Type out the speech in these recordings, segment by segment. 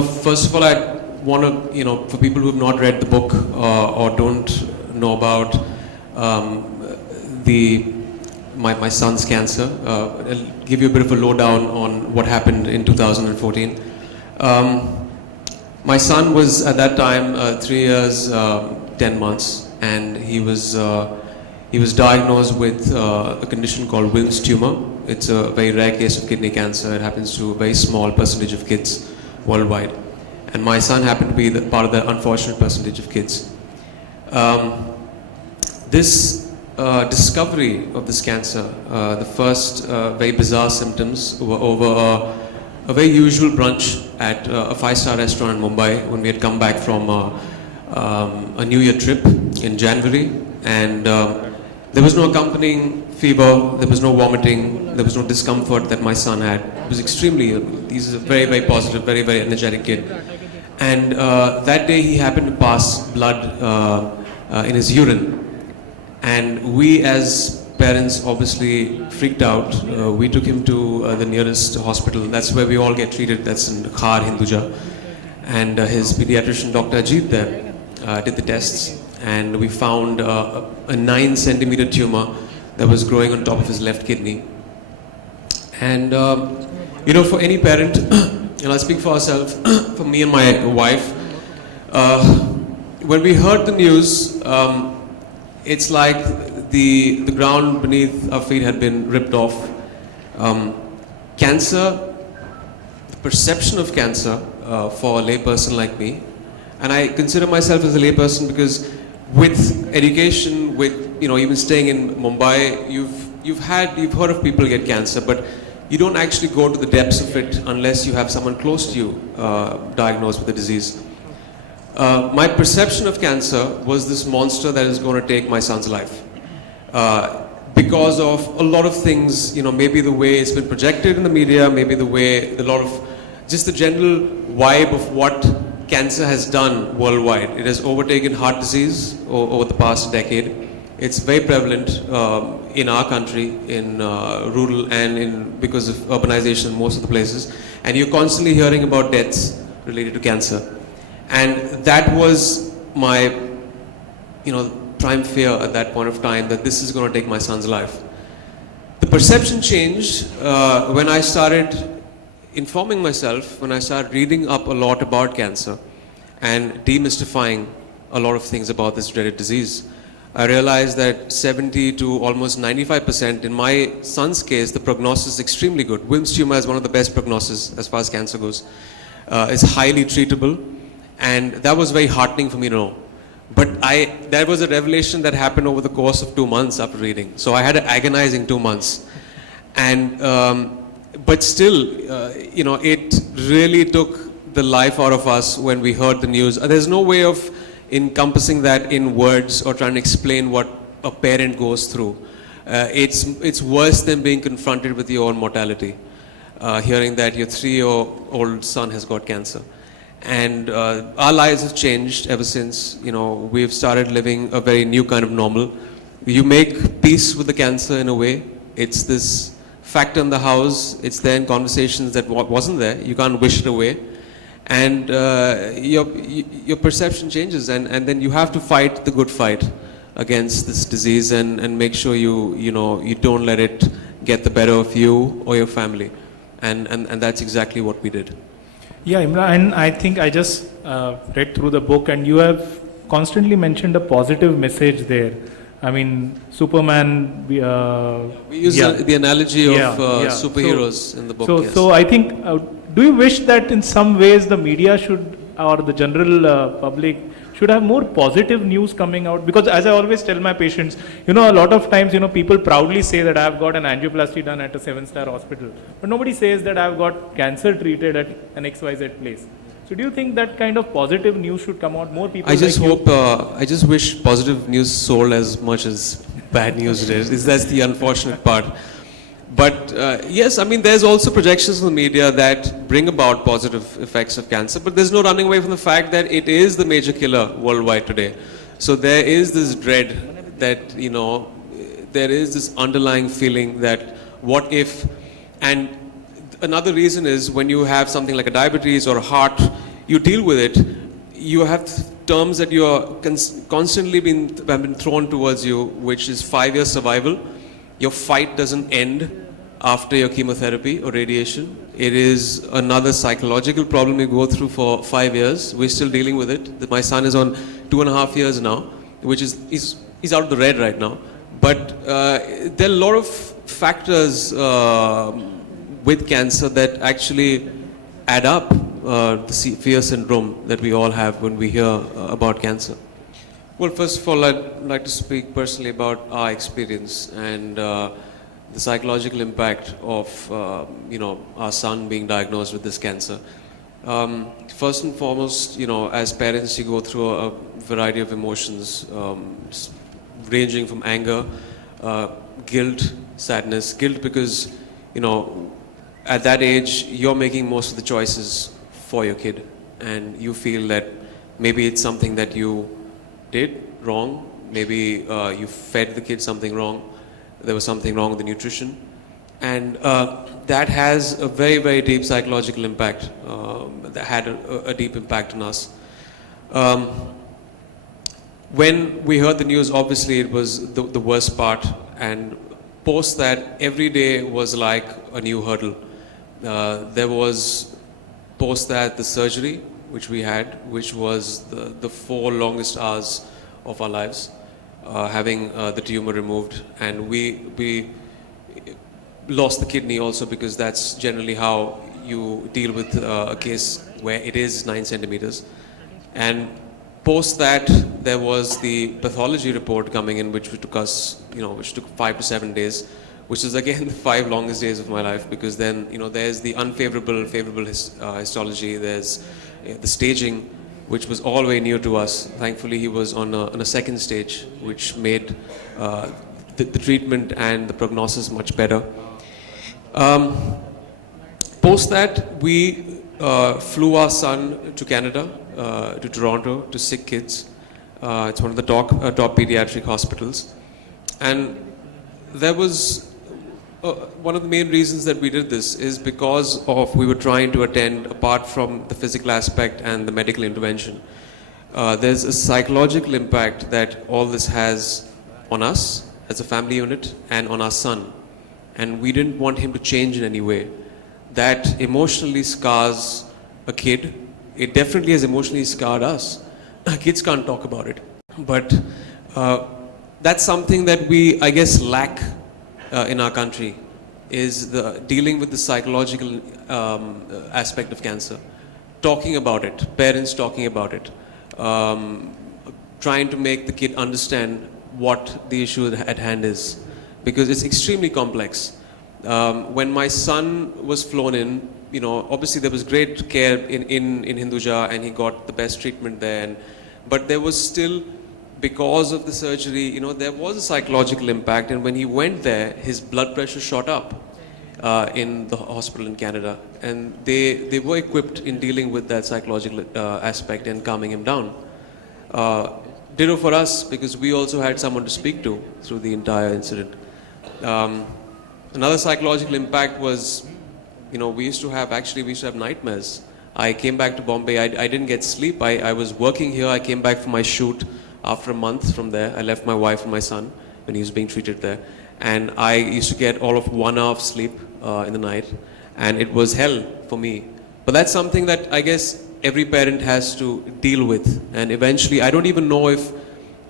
First of all, I want to, for people who have not read the book or don't know about my son's cancer, I'll give you a bit of a lowdown on what happened in 2014. My son was at that time 3 years, 10 months, and he was diagnosed with a condition called Wilms tumor. It's a very rare case of kidney cancer. It happens to a very small percentage of kids worldwide. And my son happened to be part of that unfortunate percentage of kids. This discovery of this cancer, the first very bizarre symptoms were over a very usual brunch at a 5-star restaurant in Mumbai when we had come back from a New Year trip in January. And there was no accompanying fever, there was no vomiting, there was no discomfort that my son had. He was extremely ill. He's a very, very positive, very, very energetic kid. And that day he happened to pass blood in his urine. And we as parents obviously freaked out. We took him to the nearest hospital. That's where we all get treated. That's in Khar, Hinduja. And his pediatrician, Dr. Ajit there, did the tests. And we found a 9-centimeter tumor that was growing on top of his left kidney. And, for any parent, and I speak for ourselves, for me and my wife, when we heard the news, it's like the ground beneath our feet had been ripped off. Cancer, the perception of cancer for a layperson like me, and I consider myself as a layperson because with education, with even staying in Mumbai, you've heard of people get cancer, but you don't actually go to the depths of it unless you have someone close to you diagnosed with the disease. My perception of cancer was this monster that is going to take my son's life. Because of a lot of things, maybe the way it's been projected in the media, maybe the way just the general vibe of what cancer has done worldwide. It has overtaken heart disease over the past decade. It's very prevalent in our country, in rural and because of urbanization in most of the places. And you're constantly hearing about deaths related to cancer. And that was my, prime fear at that point of time, that this is going to take my son's life. The perception changed when I started informing myself, when I started reading up a lot about cancer and demystifying a lot of things about this dreaded disease. I realized that 70 to almost 95%, in my son's case, the prognosis is extremely good. Wilms tumor is one of the best prognosis as far as cancer goes. It's highly treatable, and that was very heartening for me to know. But that was a revelation that happened over the course of 2 months after reading. So I had an agonizing 2 months. And, but still, it really took the life out of us when we heard the news. There's no way of encompassing that in words or trying to explain what a parent goes through. It's worse than being confronted with your own mortality, hearing that your 3-year-old son has got cancer. And our lives have changed ever since. We've started living a very new kind of normal. You make peace with the cancer in a way. It's this factor in the house. It's there in conversations that wasn't there. You can't wish it away. And your perception changes, and then you have to fight the good fight against this disease and make sure you don't let it get the better of you or your family. And that's exactly what we did. Yeah, Emraan, and I think I just read through the book, and you have constantly mentioned a positive message there. I mean, Superman. We use the analogy of superheroes in the book. So, yes. so I think, do you wish that in some ways the media should, or the general public should have more positive news coming out? Because as I always tell my patients, a lot of times, people proudly say that I've got an angioplasty done at a 7-star hospital, but nobody says that I've got cancer treated at an XYZ place. So do you think that kind of positive news should come out? More people. I just I just wish positive news sold as much as bad news did. That's the unfortunate part. But yes, I mean, there's also projections in the media that bring about positive effects of cancer, but there's no running away from the fact that it is the major killer worldwide today. So there is this dread that, there is this underlying feeling that what if, and another reason is when you have something like a diabetes or a heart, you deal with it. You have terms that you are constantly have been thrown towards you, which is 5-year survival. Your fight doesn't end after your chemotherapy or radiation. It is another psychological problem you go through for 5 years. We're still dealing with it. My son is on 2.5 years now, which is he's out of the red right now. But there are a lot of factors with cancer that actually add up the fear syndrome that we all have when we hear about cancer. Well, first of all, I'd like to speak personally about our experience and the psychological impact of our son being diagnosed with this cancer. First and foremost, as parents, you go through a variety of emotions, ranging from anger, guilt, sadness. Guilt because, at that age, you're making most of the choices for your kid, and you feel that maybe it's something that you did wrong, maybe you fed the kid something wrong, there was something wrong with the nutrition, and that has a very, very deep psychological impact, that had a deep impact on us. When we heard the news, obviously it was the worst part, and post that, every day was like a new hurdle. There was post that the surgery which we had, which was the 4 longest hours of our lives, having the tumor removed, and we lost the kidney also, because that's generally how you deal with a case where it is 9 centimeters. And post that, there was the pathology report coming in, which took us, which took 5 to 7 days, which is again the 5 longest days of my life, because then, there's the favorable histology, there's the staging, which was all very new to us. Thankfully, he was on a second stage, which made the treatment and the prognosis much better. Post that, we flew our son to Canada, to Toronto, to Sick Kids. It's one of the top pediatric hospitals. And there was one of the main reasons that we did this is because we were trying to attend, apart from the physical aspect and the medical intervention, there's a psychological impact that all this has on us as a family unit and on our son. And we didn't want him to change in any way. That emotionally scars a kid. It definitely has emotionally scarred us. Kids can't talk about it. But that's something that we, I guess, lack in our country, is dealing with the psychological aspect of cancer. Talking about it, parents talking about it, trying to make the kid understand what the issue at hand is, because it's extremely complex. When my son was flown in, obviously there was great care in Hinduja, and he got the best treatment there, but there was still, because of the surgery, there was a psychological impact, and when he went there, his blood pressure shot up in the hospital in Canada, and they were equipped in dealing with that psychological aspect and calming him down. Ditto for us, because we also had someone to speak to through the entire incident. Another psychological impact was, we used to have nightmares. I came back to Bombay, I didn't get sleep, I was working here, I came back from my shoot. After a month from there, I left my wife and my son when he was being treated there. And I used to get all of 1 hour of sleep in the night. And it was hell for me. But that's something that I guess every parent has to deal with. And eventually, I don't even know if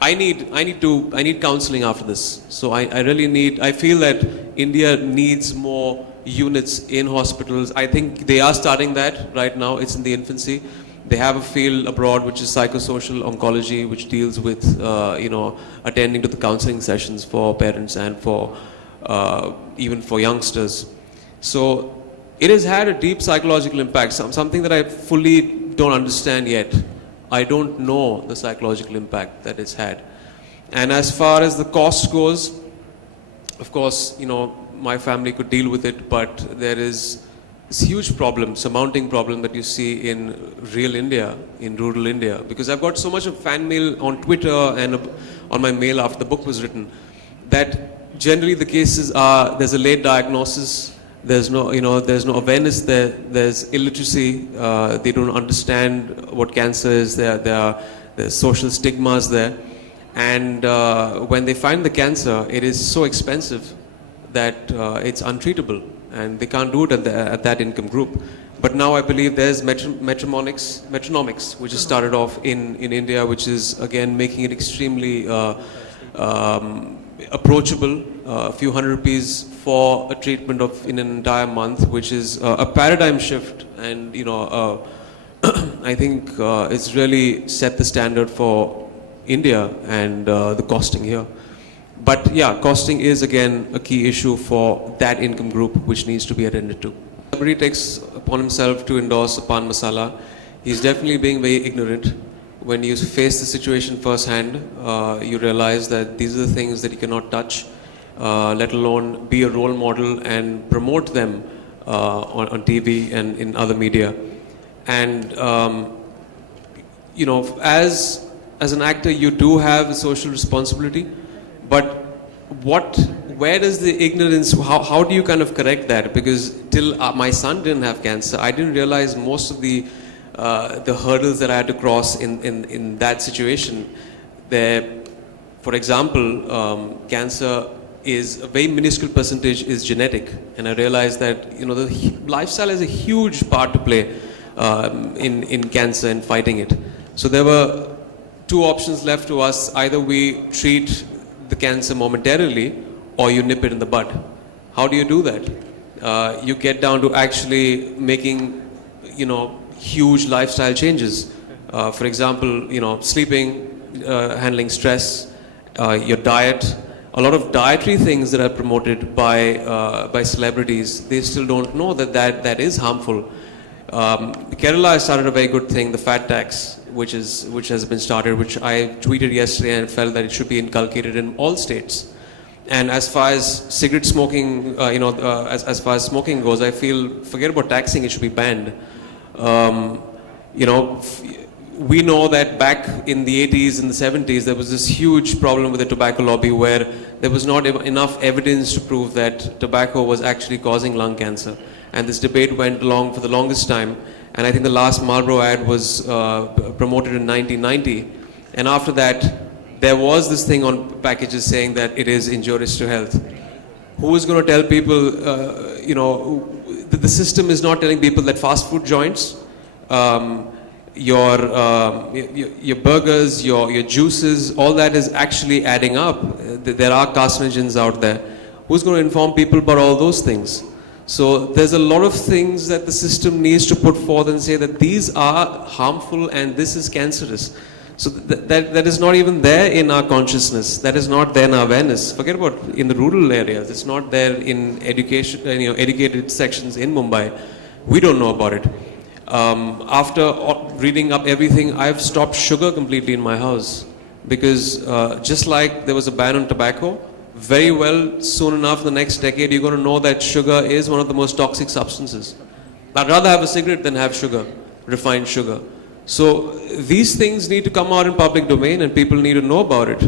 I need counseling after this. So I feel that India needs more units in hospitals. I think they are starting that right now. It's in the infancy. They have a field abroad which is psychosocial oncology, which deals with attending to the counseling sessions for parents and for even for youngsters. So it has had a deep psychological impact, something that I fully don't understand yet. I don't know the psychological impact that it's had. And as far as the cost goes, of course, my family could deal with it, but there is this huge problem, surmounting problem that you see in real India, in rural India. Because I've got so much of fan mail on Twitter and on my mail after the book was written, that generally the cases are, there's a late diagnosis, There's no, there's no awareness there. There's illiteracy. They don't understand what cancer is. There's social stigmas there. And when they find the cancer, it is so expensive that it's untreatable. And they can't do it at that income group. But now I believe there's metronomics, which has started off in India, which is again making it extremely approachable. A few hundred rupees for a treatment in an entire month, which is a paradigm shift, and I think it's really set the standard for India and the costing here. But yeah, costing is again a key issue for that income group, which needs to be attended to. Somebody takes upon himself to endorse a pan masala. He's definitely being very ignorant. When you face the situation firsthand, you realize that these are the things that you cannot touch, let alone be a role model and promote them on TV and in other media. And as an actor, you do have a social responsibility, but where does the ignorance, how do you kind of correct that? Because till my son didn't have cancer, I didn't realize most of the hurdles that I had to cross in that situation. There, for example, cancer is a very minuscule percentage is genetic, and I realized that the lifestyle has a huge part to play in cancer and fighting it. So there were two options left to us: either we treat the cancer momentarily, or you nip it in the bud. How do you do that? You get down to actually making huge lifestyle changes. For example, sleeping, handling stress, your diet. A lot of dietary things that are promoted by celebrities, they still don't know that is harmful. Kerala has started a very good thing, the fat tax, which has been started, which I tweeted yesterday and felt that it should be inculcated in all states. And as far as cigarette smoking, as far as smoking goes, I feel, forget about taxing, it should be banned. We know that back in the 80s and the 70s, there was this huge problem with the tobacco lobby where there was not enough evidence to prove that tobacco was actually causing lung cancer. And this debate went along for the longest time. And I think the last Marlboro ad was promoted in 1990. And after that, there was this thing on packages saying that it is injurious to health. Who is going to tell people, the system is not telling people that fast food joints, your burgers, your juices, all that is actually adding up. There are carcinogens out there. Who's going to inform people about all those things? So there's a lot of things that the system needs to put forth and say that these are harmful and this is cancerous. So that is not even there in our consciousness. That is not there in our awareness. Forget about in the rural areas. It's not there in education, educated sections in Mumbai. We don't know about it. After reading up everything, I've stopped sugar completely in my house because just like there was a ban on tobacco, very well soon enough the next decade you're going to know that sugar is one of the most toxic substances. I'd rather have a cigarette than have sugar, refined sugar. So these things need to come out in public domain and people need to know about it,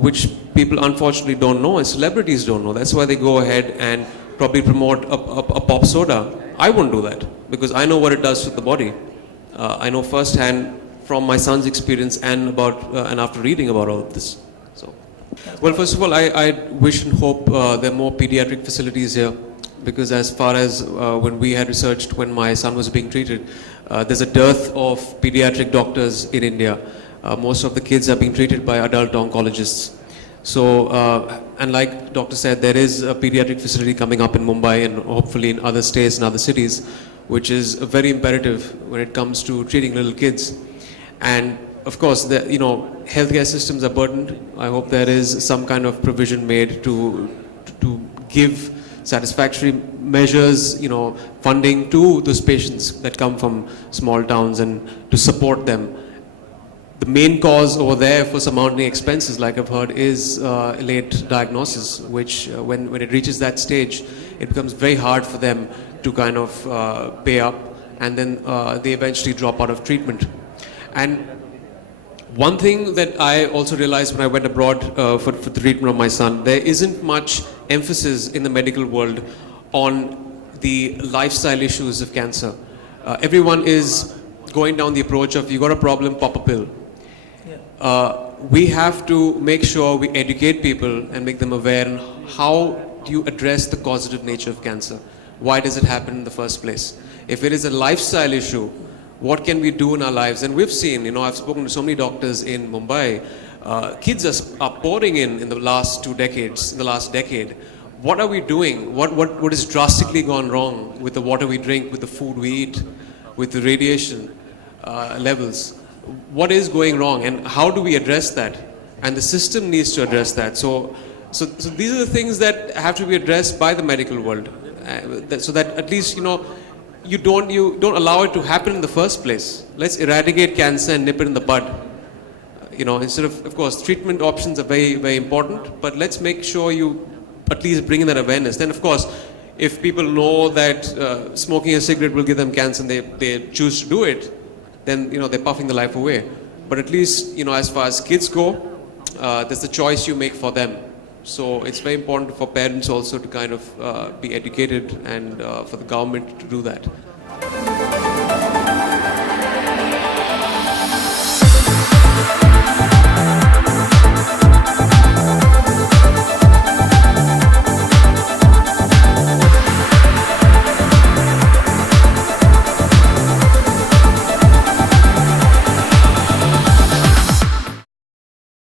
which people unfortunately don't know and celebrities don't know. That's why they go ahead and probably promote a pop soda. I won't do that because I know what it does to the body. I know firsthand from my son's experience and after reading about all of this. So, well, first of all, I wish and hope there are more pediatric facilities here, because as far as when we had researched when my son was being treated, there's a dearth of pediatric doctors in India. Most of the kids are being treated by adult oncologists. So, and like doctor said, there is a pediatric facility coming up in Mumbai and hopefully in other states and other cities, which is very imperative when it comes to treating little kids. And of course, healthcare systems are burdened. I hope there is some kind of provision made to give satisfactory measures, funding to those patients that come from small towns and to support them. The main cause over there for surmounting expenses, like I've heard, is late diagnosis, which when it reaches that stage, it becomes very hard for them to kind of pay up, and then they eventually drop out of treatment. And one thing that I also realized when I went abroad for the treatment of my son, there isn't much emphasis in the medical world on the lifestyle issues of cancer. Everyone is going down the approach of you got a problem, pop a pill. We have to make sure we educate people and make them aware on how do you address the causative nature of cancer. Why does it happen in the first place? If it is a lifestyle issue, what can we do in our lives? And we've seen, I've spoken to so many doctors in Mumbai. Kids are pouring in the last 2 decades, in the last decade. What are we doing? What has drastically gone wrong with the water we drink, with the food we eat, with the radiation levels? What is going wrong, and how do we address that? And the system needs to address that. So these are the things that have to be addressed by the medical world, so that at least you don't allow it to happen in the first place. Let's eradicate cancer and nip it in the bud. Instead of course, treatment options are very, very important, but let's make sure you at least bring in that awareness. Then, of course, if people know that smoking a cigarette will give them cancer and they choose to do it, then they're puffing the life away. But at least as far as kids go, there's the choice you make for them. So it's very important for parents also to kind of be educated, and for the government to do that.